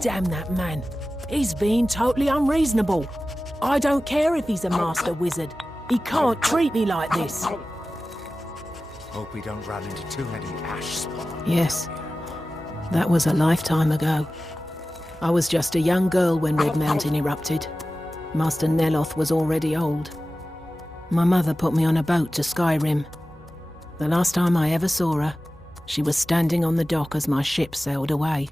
Damn that man. He's being totally unreasonable. I don't care if he's a master wizard. He can't treat me like this. Hope we don't run into too many ash spawns. Yes. That was a lifetime ago. I was just a young girl when Red Mountain erupted. Master Neloth was already old. My mother put me on a boat to Skyrim. The last time I ever saw her, she was standing on the dock as my ship sailed away.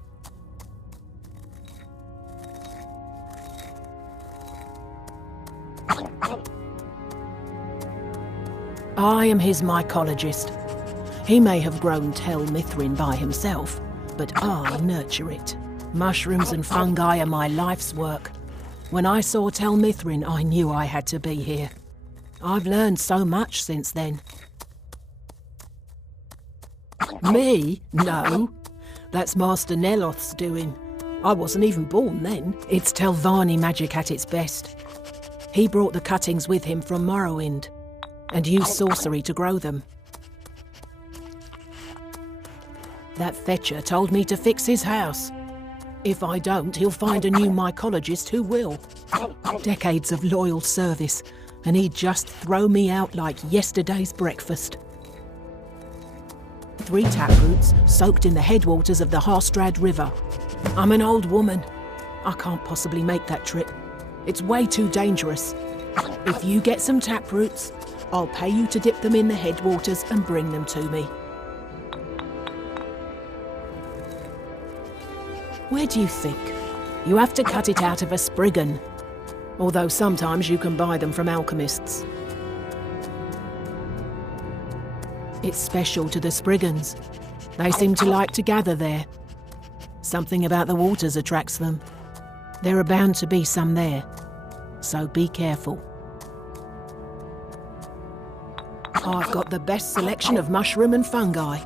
I am his mycologist. He may have grown Tel Mithryn by himself, but I nurture it. Mushrooms and fungi are my life's work. When I saw Tel Mithryn, I knew I had to be here. I've learned so much since then. Me? No. That's Master Neloth's doing. I wasn't even born then. It's Telvanni magic at its best. He brought the cuttings with him from Morrowind, and used sorcery to grow them. That fetcher told me to fix his house. If I don't, he'll find a new mycologist who will. Decades of loyal service, and he'd just throw me out like yesterday's breakfast. 3 taproots soaked in the headwaters of the Harstrad River. I'm an old woman. I can't possibly make that trip. It's way too dangerous. If you get some taproots, I'll pay you to dip them in the headwaters and bring them to me. Where do you think? You have to cut it out of a spriggan, although sometimes you can buy them from alchemists. It's special to the spriggans. They seem to like to gather there. Something about the waters attracts them. There are bound to be some there, so be careful. I've got the best selection of mushroom and fungi.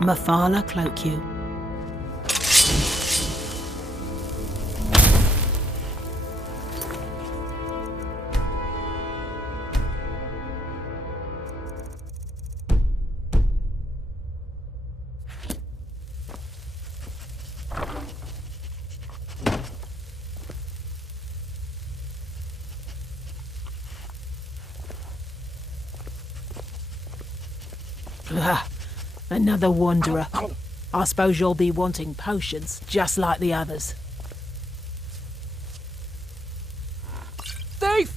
Mafala cloak you. Another wanderer. I suppose you'll be wanting potions, just like the others. Thief!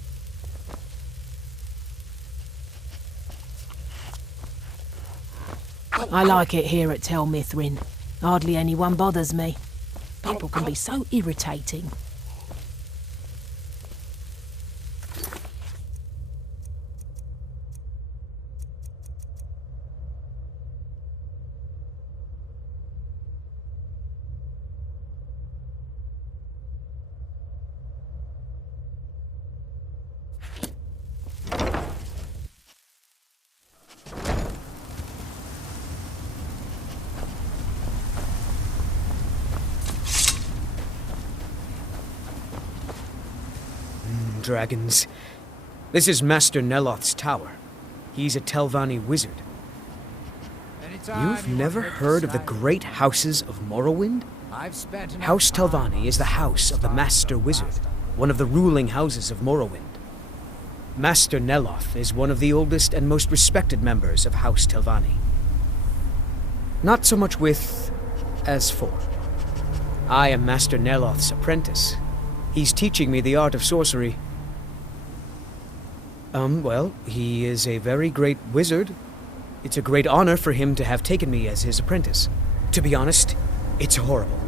I like it here at Tel Mithryn. Hardly anyone bothers me. People can be so irritating. Dragons. This is Master Neloth's tower. He's a Telvanni wizard. You've never heard of the great houses of Morrowind? House Telvanni is the house of the Master Wizard, one of the ruling houses of Morrowind. Master Neloth is one of the oldest and most respected members of House Telvanni. Not so much with as for. I am Master Neloth's apprentice. He's teaching me the art of sorcery. Well, he is a very great wizard. It's a great honor for him to have taken me as his apprentice. To be honest, it's horrible.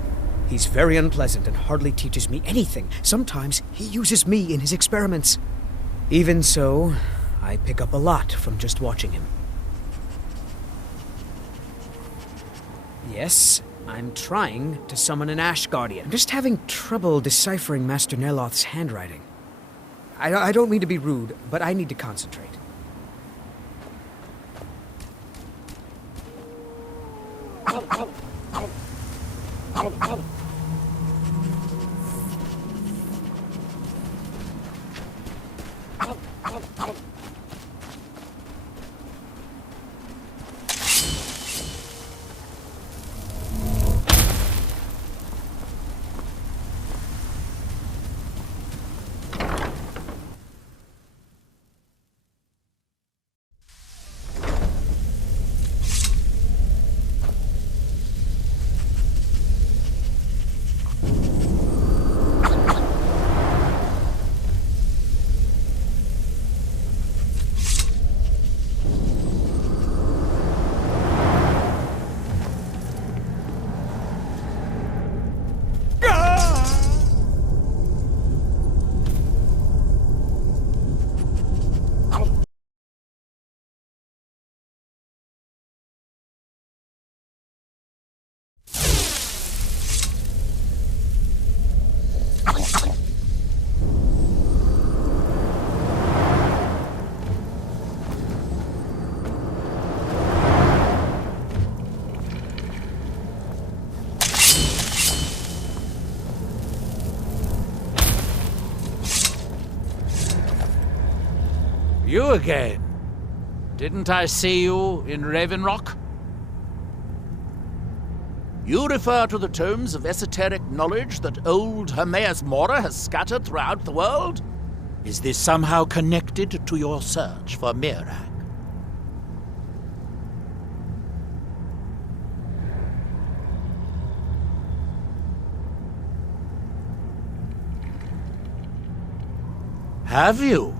He's very unpleasant and hardly teaches me anything. Sometimes he uses me in his experiments. Even so, I pick up a lot from just watching him. Yes, I'm trying to summon an Ash Guardian. I'm just having trouble deciphering Master Neloth's handwriting. I don't mean to be rude, but I need to concentrate. You again. Didn't I see you in Ravenrock? You refer to the tomes of esoteric knowledge that old Hermaeus Mora has scattered throughout the world? Is this somehow connected to your search for Miraak? Have you?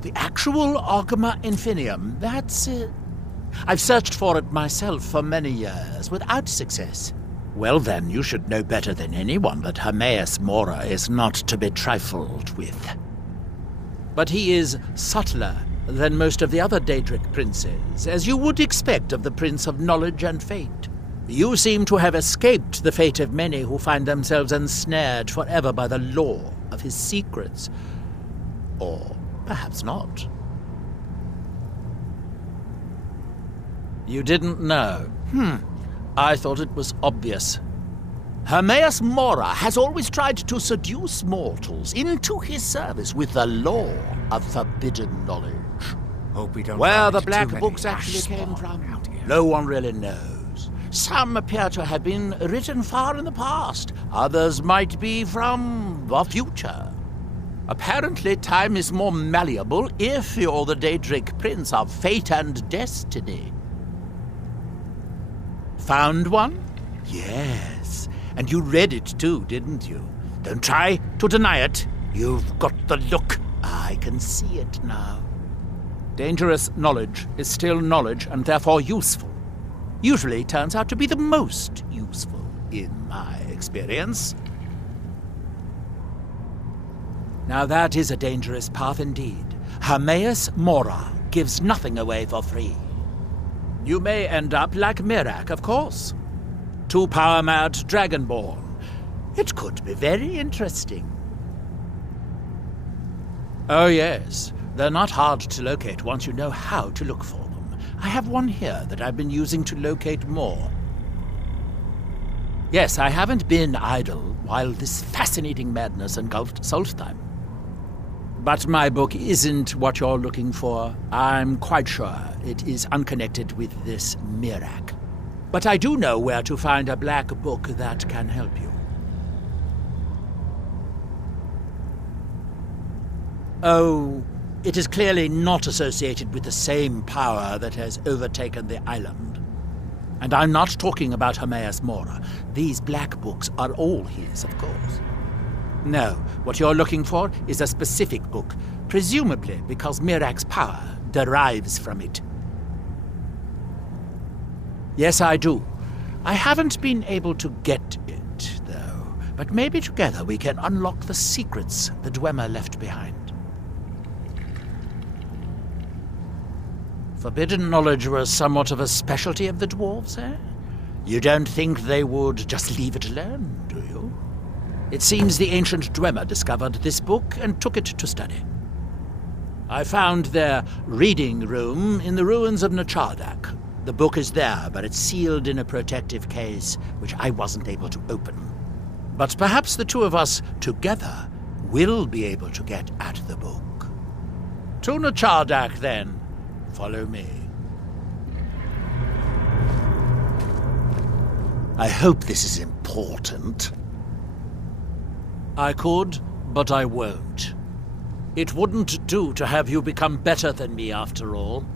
The actual Argama Infinium, that's it. I've searched for it myself for many years, without success. Well then, you should know better than anyone that Hermaeus Mora is not to be trifled with. But he is subtler than most of the other Daedric princes, as you would expect of the Prince of Knowledge and Fate. You seem to have escaped the fate of many who find themselves ensnared forever by the lore of his secrets. Or perhaps not. You didn't know? I thought it was obvious. Hermaeus Mora has always tried to seduce mortals into his service with the lore of forbidden knowledge. Hope we don't Where run the into black too many books ash actually came spawn from, out here. no one really knows. Some appear to have been written far in the past. Others might be from the future. Apparently, time is more malleable if you're the Daedric Prince of Fate and Destiny. Found one? Yes. And you read it too, didn't you? Don't try to deny it. You've got the look. I can see it now. Dangerous knowledge is still knowledge and therefore useful. Usually turns out to be the most useful, in my experience. Now that is a dangerous path indeed. Hermaeus Mora gives nothing away for free. You may end up like Miraak, of course. Too power-mad Dragonborn. It could be very interesting. Oh yes, they're not hard to locate once you know how to look for them. I have one here that I've been using to locate more. Yes, I haven't been idle while this fascinating madness engulfed Solstheim. But my book isn't what you're looking for. I'm quite sure it is unconnected with this Mirac. But I do know where to find a black book that can help you. Oh, it is clearly not associated with the same power that has overtaken the island. And I'm not talking about Hermaeus Mora. These black books are all his, of course. No, what you're looking for is a specific book, presumably because Mirac's power derives from it. Yes, I do. I haven't been able to get it, though. But maybe together we can unlock the secrets the Dwemer left behind. Forbidden knowledge was somewhat of a specialty of the dwarves, eh? You don't think they would just leave it alone, do you? It seems the ancient Dwemer discovered this book and took it to study. I found their reading room in the ruins of Nachardak. The book is there, but it's sealed in a protective case, which I wasn't able to open. But perhaps the two of us together will be able to get at the book. To Nachardak, then. Follow me. I hope this is important. I could, but I won't. It wouldn't do to have you become better than me, after all.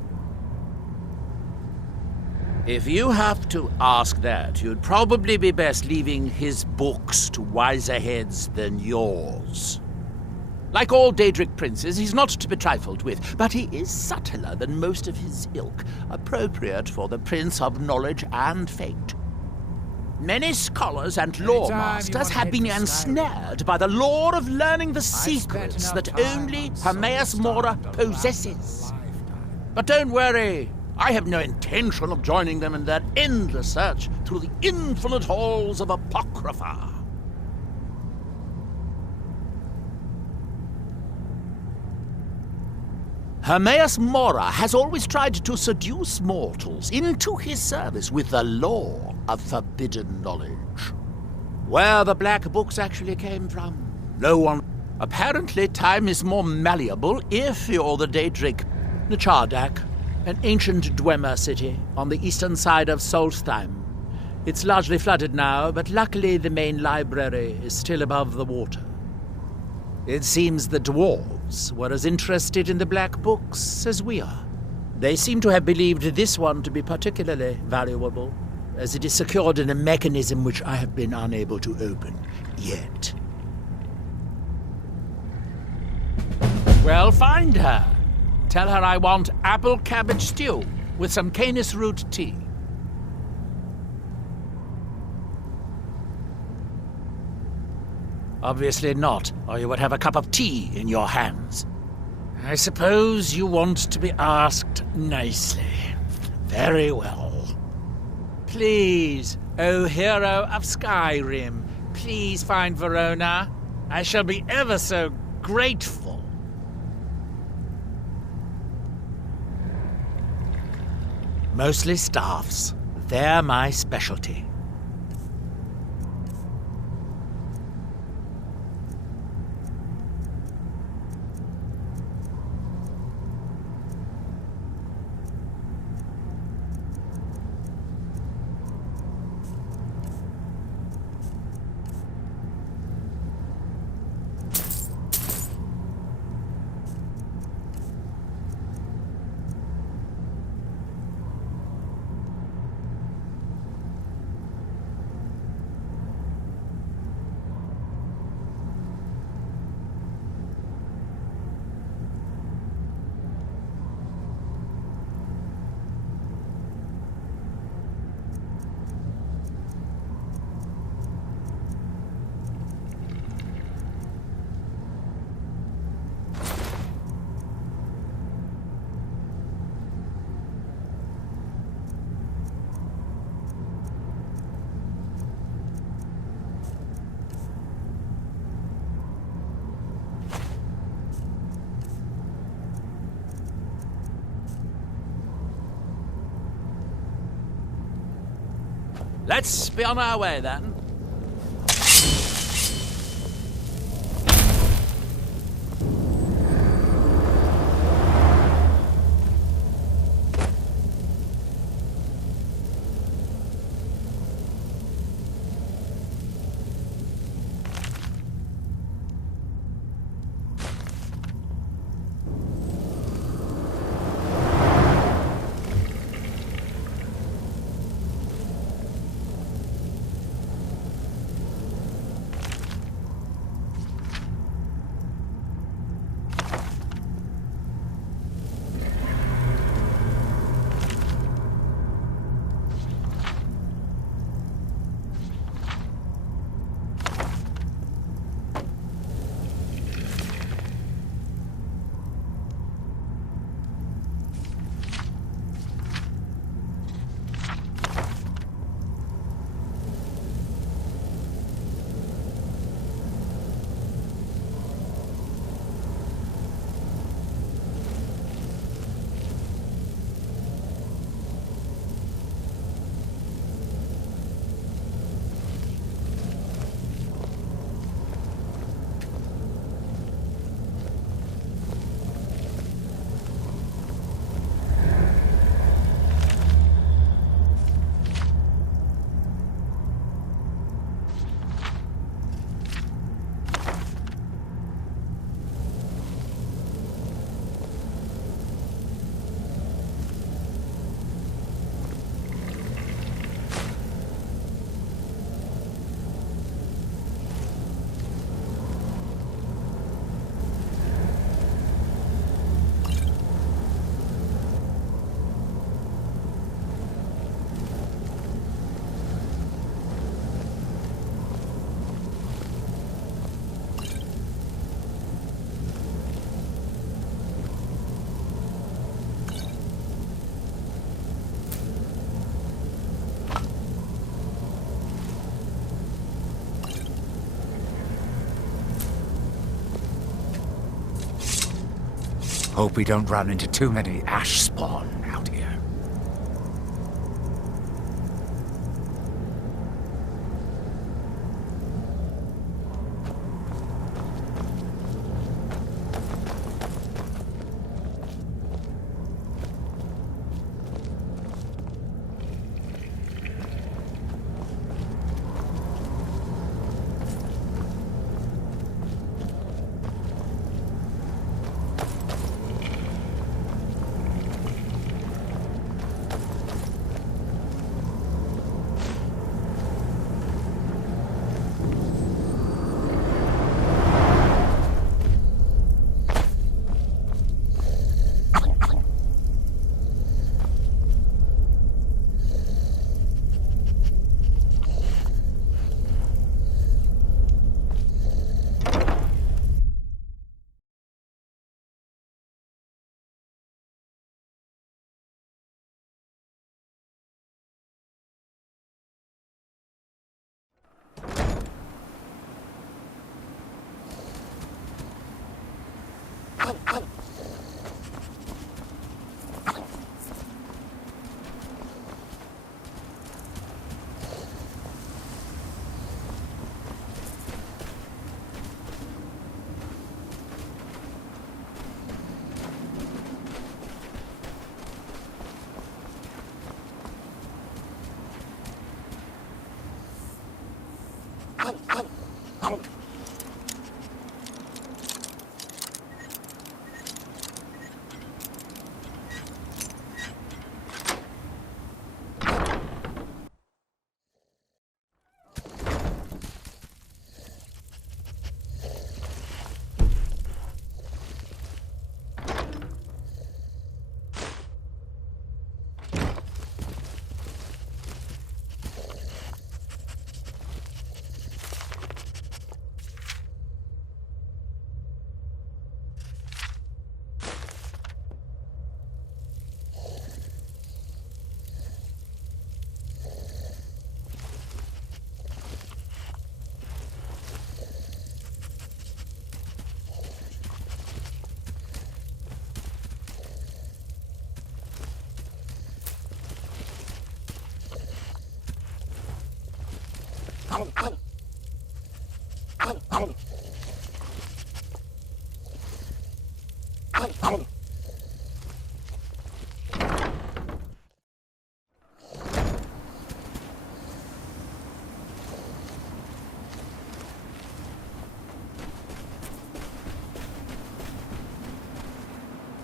If you have to ask that, you'd probably be best leaving his books to wiser heads than yours. Like all Daedric princes, he's not to be trifled with, but he is subtler than most of his ilk, appropriate for the Prince of Knowledge and Fate. Many scholars and lore masters have been ensnared by the lore of learning the secrets that only Hermaeus Mora possesses. But don't worry, I have no intention of joining them in their endless search through the infinite halls of Apocrypha. Hermaeus Mora has always tried to seduce mortals into his service with the lore of forbidden knowledge. Where the black books actually came from, no one... Apparently, time is more malleable if you're the Daedric. Nachardak, an ancient Dwemer city on the eastern side of Solstheim. It's largely flooded now, but luckily the main library is still above the water. It seems the dwarves were as interested in the black books as we are. They seem to have believed this one to be particularly valuable, as it is secured in a mechanism which I have been unable to open yet. Well, find her. Tell her I want apple cabbage stew with some canis root tea. Obviously not, or you would have a cup of tea in your hands. I suppose you want to be asked nicely. Very well. Please, O hero of Skyrim, please find Verona. I shall be ever so grateful. Mostly staffs. They're my specialty. Let's be on our way, then. Hope we don't run into too many ash spawn out here.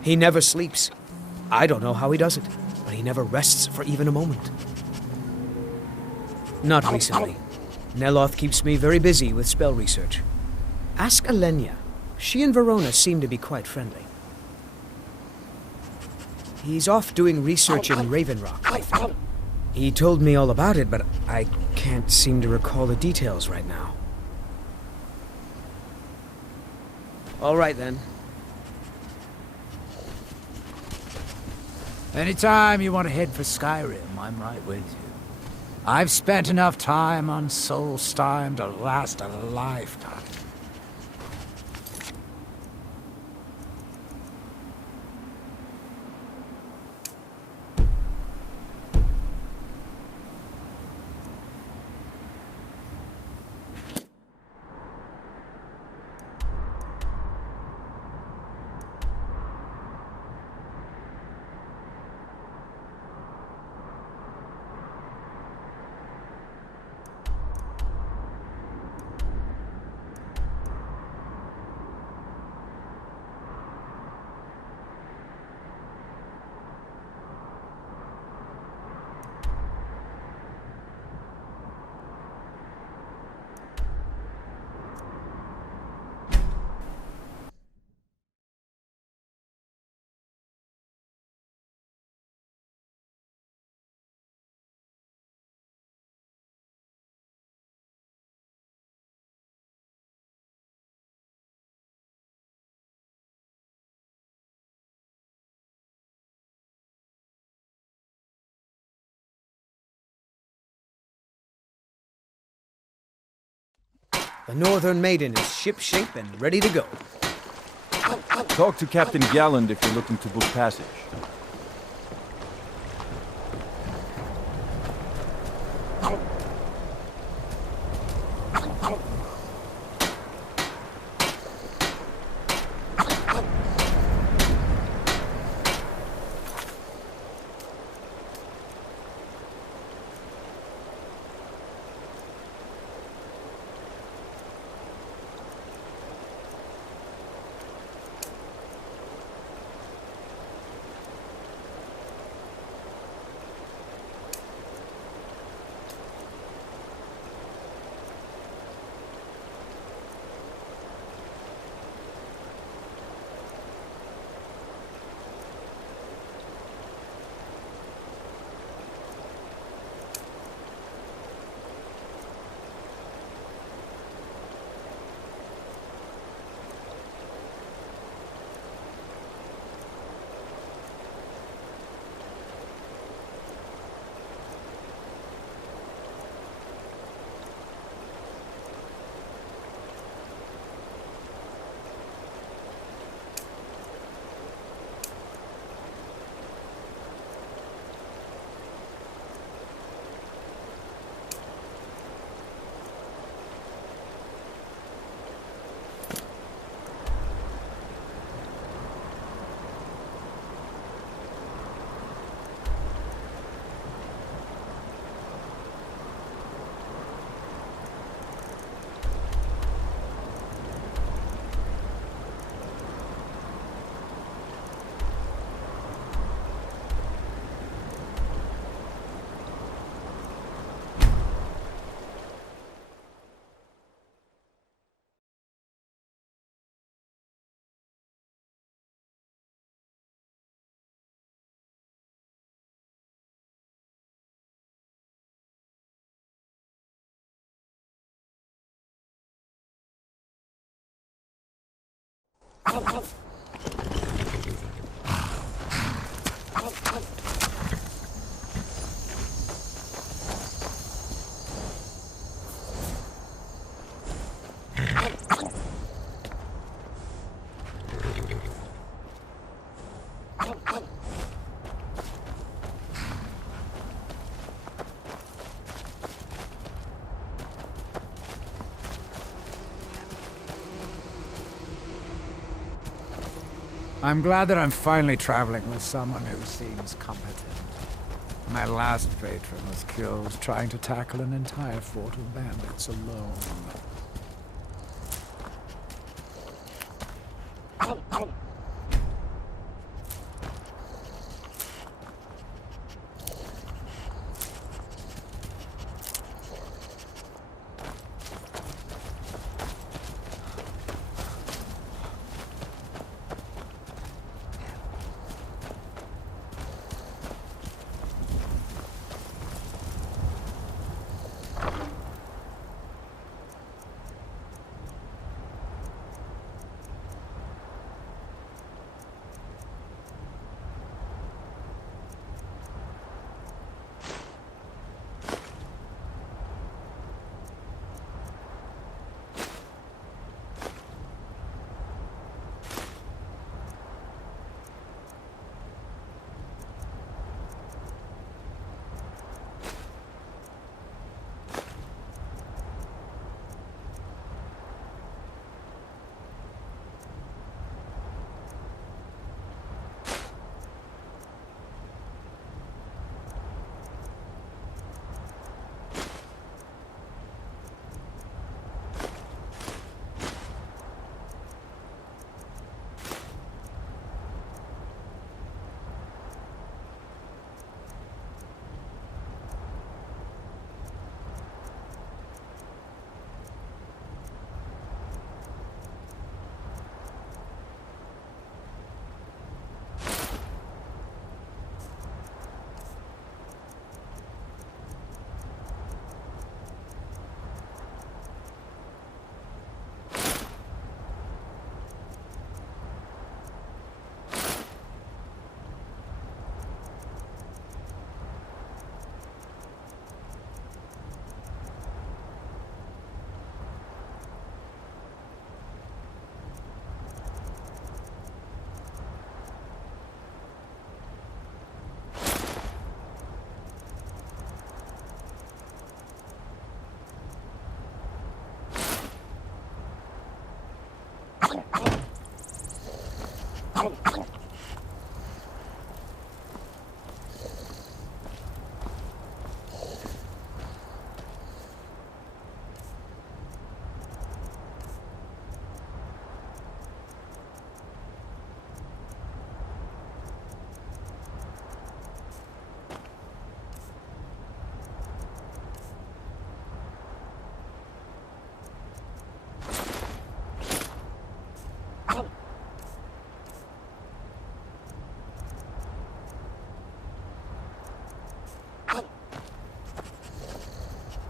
He never sleeps. I don't know how he does it, but he never rests for even a moment. Not recently. Neloth keeps me very busy with spell research. Ask Alenia. She and Verona seem to be quite friendly. He's off doing research in Raven Rock, I think. He told me all about it, but I can't seem to recall the details right now. All right, then. Anytime you want to head for Skyrim, I'm right with you. I've spent enough time on Solstheim to last a lifetime. The Northern Maiden is shipshape and ready to go. Talk to Captain Galland if you're looking to book passage. I'm glad that I'm finally traveling with someone who seems competent. My last patron was killed trying to tackle an entire fort of bandits alone.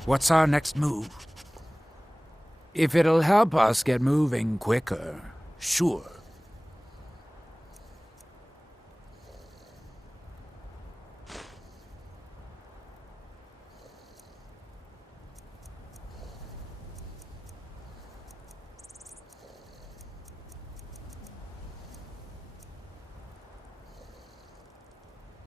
What's our next move? If it'll help us get moving quicker, sure.